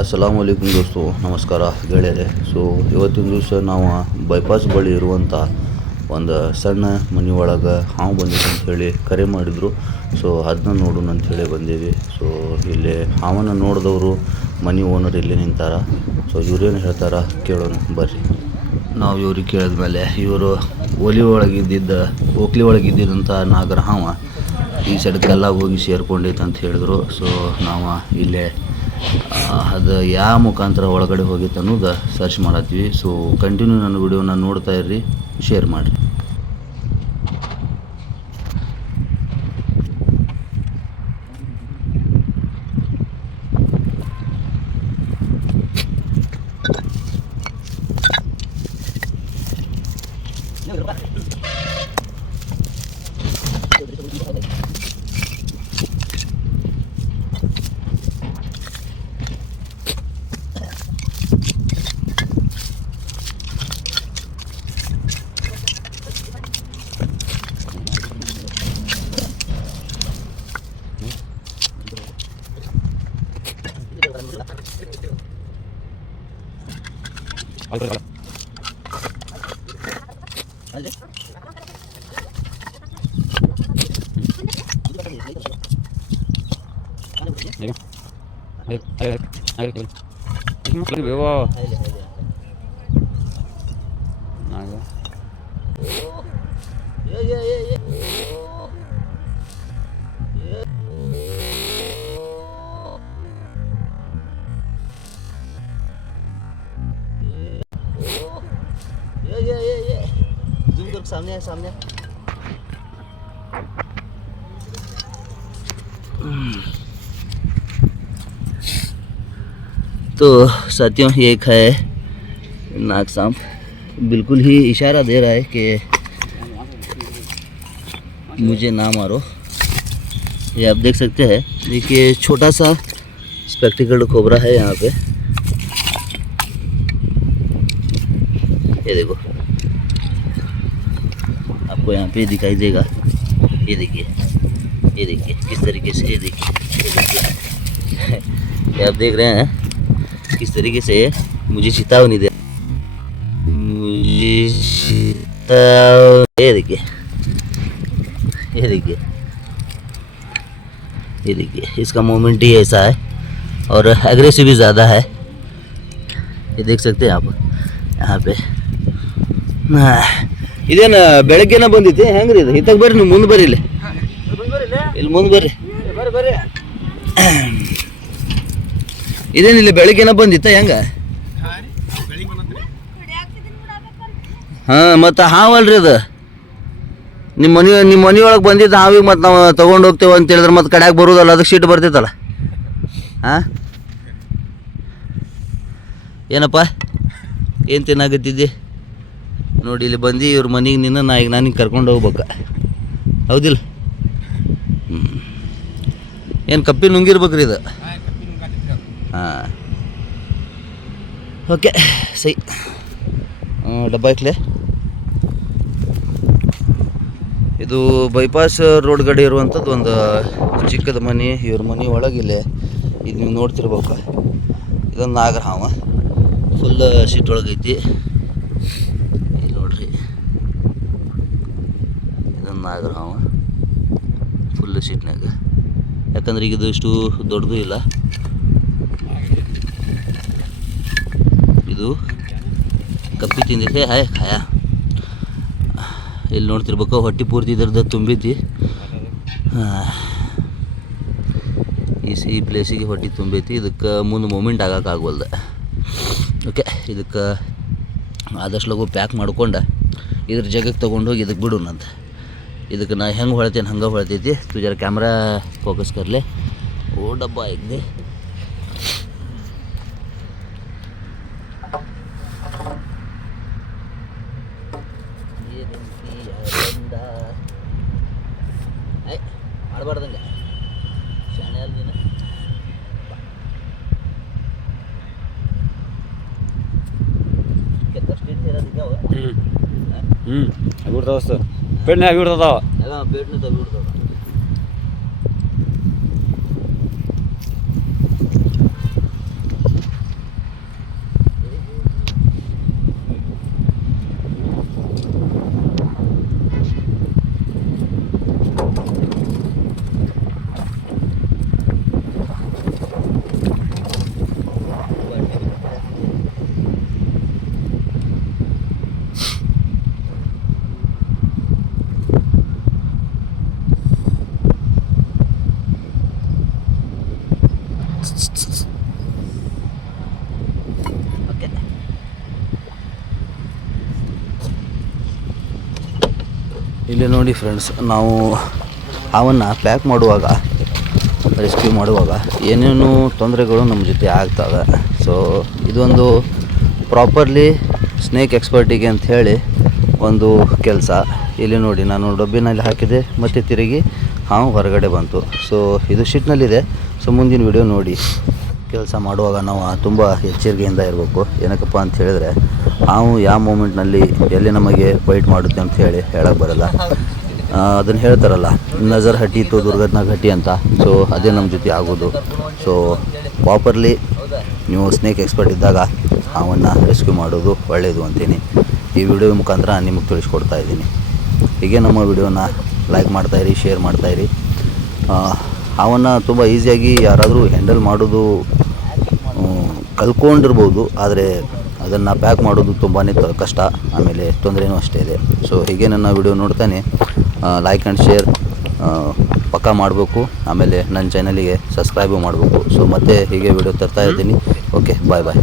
ಅಸ್ಸಲಾಮುಅಲೈಕುಮ್ ದೋಸ್ತು, ನಮಸ್ಕಾರ ಗೆಳೆಯರೆ. ಸೊ ಇವತ್ತಿನ ದಿವಸ ನಾವು ಬೈಪಾಸ್ ಬಳಿ ಇರುವಂಥ ಒಂದು ಸಣ್ಣ ಮನೆ ಒಳಗೆ ಹಾವು ಬಂದಿತ್ತು ಅಂಥೇಳಿ ಕರೆ ಮಾಡಿದರು. ಸೊ ಅದನ್ನ ನೋಡೋಣ ಅಂಥೇಳಿ ಬಂದೀವಿ. ಸೊ ಇಲ್ಲಿ ಹಾವನ್ನು ನೋಡಿದವರು ಮನೆ ಓನರ್ ಇಲ್ಲಿ ನಿಂತಾರ. ಸೊ ಇವ್ರೇನು ಹೇಳ್ತಾರ ಕೇಳೋಣ ಬರ್ರಿ. ನಾವು ಇವ್ರಿಗೆ ಕೇಳಿದ್ಮೇಲೆ ಇವರು ಓಕ್ಲಿ ಒಳಗಿದ್ದಂಥ ನಾಗರ ಹಾವು ಈ ಸೈಡ್ಗೆಲ್ಲ ಹೋಗಿ ಸೇರ್ಕೊಂಡೈತೆ ಅಂತ ಹೇಳಿದ್ರು. ಸೊ ನಾವು ಇಲ್ಲೇ ಅದು ಯಾವ ಮುಖಾಂತರ ಒಳಗಡೆ ಹೋಗಿತ್ತು ಅನ್ನೋದು ಸರ್ಚ್ ಮಾಡತ್ತೀವಿ. ಸೊ ಕಂಟಿನ್ಯೂ ನನ್ನ ವಿಡಿಯೋನ ನೋಡ್ತಾ ಇರ್ರಿ, ಶೇರ್ ಮಾಡಿರಿ. सामने है, सामने। तो साथियों ये एक है नाग सांप, बिल्कुल ही इशारा दे रहा है कि मुझे ना मारो। ये आप देख सकते हैं, देखिए छोटा सा स्पेक्टिकल्ड कोबरा है यहाँ पे, ये देखो आपको यहाँ पे दिखाई देगा। ये देखिए किस तरीके से, ये देखिए ये आप देख रहे हैं किस तरीके से मुझे चेतावनी दे, ये देखिए इसका मोमेंट ही ऐसा है और एग्रेसिव भी ज़्यादा है। ये देख सकते हैं आप यहाँ पे। ಇದೇನು ಬೆಳಗ್ಗೆನ ಬಂದಿತ್ತು ಹೆಂಗ್ರಿ ಇದು? ಇತ್ತಾಗ ಬರ್ರಿ, ನೀವು ಮುಂದೆ ಬರ್ರಿ, ಇಲ್ಲಿ ಮುಂದೆ ಬರ್ರಿ. ಇದೇನಿಲ್ಲ ಬೆಳಗ್ಗೆನ ಬಂದಿತ್ತ ಹೆಂಗ? ಹಾಂ, ಮತ್ತು ಹಾವಲ್ರಿ ಅದು ನಿಮ್ಮ ಮನೆಯೊಳಗೆ ಬಂದಿದ್ದು ಹಾವಿಗೆ ಮತ್ತು ನಾವು ತೊಗೊಂಡು ಹೋಗ್ತೇವೆ ಅಂತ ಹೇಳಿದ್ರೆ ಮತ್ತೆ ಕಡೆಯಾಗ ಬರೋದಲ್ಲ, ಅದಕ್ಕೆ ಶೀಟ್ ಬರ್ತೈತಲ್ಲ. ಹಾಂ, ಏನಪ್ಪ ಏನು ತಿನ್ನಾಗತ್ತಿದ್ದಿ? ನೋಡಿ ಇಲ್ಲಿ ಬಂದು ಇವ್ರ ಮನೆಗೆ ನಿನ್ನ ನನಗೆ ಕರ್ಕೊಂಡು ಹೋಗ್ಬೇಕ, ಹೌದಿಲ್ಲ? ಏನು ಕಪ್ಪಿ ನುಂಗಿರ್ಬೇಕ್ರಿ ಇದು? ಹಾಂ, ಓಕೆ ಸೈ. ಡಬ್ಬ ಇಟ್ಲೆ. ಇದು ಬೈಪಾಸ್ ರೋಡ್ ಕಡೆ ಇರುವಂಥದ್ದು ಒಂದು ಚಿಕ್ಕದ ಮನೆ. ಇವ್ರ ಮನೆ ಒಳಗಿಲ್ಲೇ ಇದು ನೀವು ನೋಡ್ತಿರ್ಬೇಕು. ಇದೊಂದು ನಾಗರ ಹಾವ ಫುಲ್ ಸೀಟ್ ಒಳಗೈತಿ. ನಾಗರ ಹಾವ ಫುಲ್ ಸೀಟ್ನಾಗ, ಯಾಕಂದ್ರೆ ಈಗ ಇದು ಇಷ್ಟು ದೊಡ್ಡದು ಇಲ್ಲ. ಇದು ಕಪ್ಪಿ ತಿಂದೈತೆ, ಹಾಯ್ ಖಾಯ. ಇಲ್ಲಿ ನೋಡ್ತಿರ್ಬೇಕು, ಹೊಟ್ಟೆ ಪೂರ್ತಿ ಇದರದ್ದು ತುಂಬೈತಿ. ಈ ಪ್ಲೇಸಿಗೆ ಹೊಟ್ಟೆ ತುಂಬೈತಿ. ಇದಕ್ಕೆ ಮುಂದೆ ಮೂಮೆಂಟ್ ಆಗೋಕ್ಕಾಗವಲ್ದು. ಓಕೆ, ಇದಕ್ಕೆ ಆದಷ್ಟು ಲಗು ಪ್ಯಾಕ್ ಮಾಡ್ಕೊಂಡು ಇದ್ರ ಜಾಗಕ್ಕೆ ತೊಗೊಂಡೋಗಿ ಇದಕ್ಕೆ ಬಿಡೋಣಂತ. ಇದಕ್ಕೆ ನಾ ಹೆಂಗೆ ಹೊಳ್ತೇನೆ ಹಂಗೆ ಹೊಳ್ತೈತಿ. तू जरा कैमरा फोकस कर ले. वो डब्बा एक दे. ये ಮಾಡಬಾರ್ದಂಗೆ ಶಾಣೆ ಅಲ್ಲ ನೀನು. ಕೆತ್ತ ಸ್ಟೇಟ್ ಇರೋದಕ್ಕೆ ಅವ ಆಗ್ಬಿಡ್ತಾವ ಅಷ್ಟು ಪೇಟ್ನೆ ಆಗಿಬಿಡ್ತದಾವ, ಎಲ್ಲ ಪೇಟ್ನೆ ತಗ್ಬಿಡ್ತಾವ. ಓಕೆ, ಇಲ್ಲಿ ನೋಡಿ ಫ್ರೆಂಡ್ಸ್, ನಾವು ಹಾವನ್ನು ಪ್ಯಾಕ್ ಮಾಡುವಾಗ, ರೆಸ್ಕ್ಯೂ ಮಾಡುವಾಗ ಏನೇನು ತೊಂದರೆಗಳು ನಮ್ಮ ಜೊತೆ ಆಗ್ತವೆ. ಸೊ ಇದೊಂದು ಪ್ರಾಪರ್ಲಿ ಸ್ನೇಕ್ ಎಕ್ಸ್ಪರ್ಟಿಗೆ ಅಂತ ಹೇಳಿ ಒಂದು ಕೆಲಸ. ಇಲ್ಲಿ ನೋಡಿ, ನಾನು ಡಬ್ಬಿನಲ್ಲಿ ಹಾಕಿದೆ ಮತ್ತು ತಿರುಗಿ ಹಾವು ಹೊರಗಡೆ ಬಂತು. ಸೊ ಇದು ಶಿಟ್ನಲ್ಲಿದೆ. ಸೊ ಮುಂದಿನ ವಿಡಿಯೋ ನೋಡಿ. ಕೆಲಸ ಮಾಡುವಾಗ ನಾವು ತುಂಬ ಎಚ್ಚರಿಕೆಯಿಂದ ಇರಬೇಕು. ಏನಕ್ಕಪ್ಪ ಅಂತ ಹೇಳಿದ್ರೆ, ಹಾವು ಯಾವ ಮೂಮೆಂಟ್ನಲ್ಲಿ ಎಲ್ಲಿ ನಮಗೆ ಬೈಟ್ ಮಾಡುತ್ತೆ ಅಂತ ಹೇಳಕ್ಕೆ ಬರಲ್ಲ. ಅದನ್ನು ಹೇಳ್ತಾರಲ್ಲ, ನಜರ್ ಹಟ್ಟಿತ್ತು ದುರ್ಘಟನಾ ಘಟಿ ಅಂತ. ಸೊ ಅದೇ ನಮ್ಮ ಜೊತೆ ಆಗೋದು. ಸೊ ಪ್ರಾಪರ್ಲಿ ನೀವು ಸ್ನೇಕ್ ಎಕ್ಸ್ಪರ್ಟ್ ಇದ್ದಾಗ ಹಾವನ್ನು ರೆಸ್ಕ್ಯೂ ಮಾಡೋದು ಒಳ್ಳೆಯದು ಅಂತೀನಿ. ಈ ವಿಡಿಯೋ ಮುಖಾಂತರ ನಿಮಗೆ ತಿಳಿಸ್ಕೊಡ್ತಾ ಇದ್ದೀನಿ. ಹೀಗೆ ನಮ್ಮ ವಿಡಿಯೋನ ಲೈಕ್ ಮಾಡ್ತಾಯಿರಿ, ಶೇರ್ ಮಾಡ್ತಾಯಿರಿ. ಹಾವನ್ನು ತುಂಬ ಈಸಿಯಾಗಿ ಯಾರಾದರೂ ಹ್ಯಾಂಡಲ್ ಮಾಡೋದು ಕಲ್ತ್ಕೊಂಡಿರ್ಬೋದು, ಆದರೆ ಅದನ್ನು ಪ್ಯಾಕ್ ಮಾಡೋದು ತುಂಬಾ ಕಷ್ಟ, ಆಮೇಲೆ ತೊಂದರೆನೂ ಅಷ್ಟೇ ಇದೆ. ಸೊ ಹೀಗೆ ನನ್ನ ವಿಡಿಯೋ ನೋಡ್ತಾನೆ ಲೈಕ್ ಆ್ಯಂಡ್ ಶೇರ್ ಪಕ್ಕಾ ಮಾಡಬೇಕು. ಆಮೇಲೆ ನನ್ನ ಚಾನಲಿಗೆ ಸಬ್ಸ್ಕ್ರೈಬು ಮಾಡಬೇಕು. ಸೊ ಮತ್ತೆ ಹೀಗೆ ವಿಡಿಯೋ ತರ್ತಾ ಇದ್ದೀನಿ. ಓಕೆ, ಬಾಯ್ ಬಾಯ್.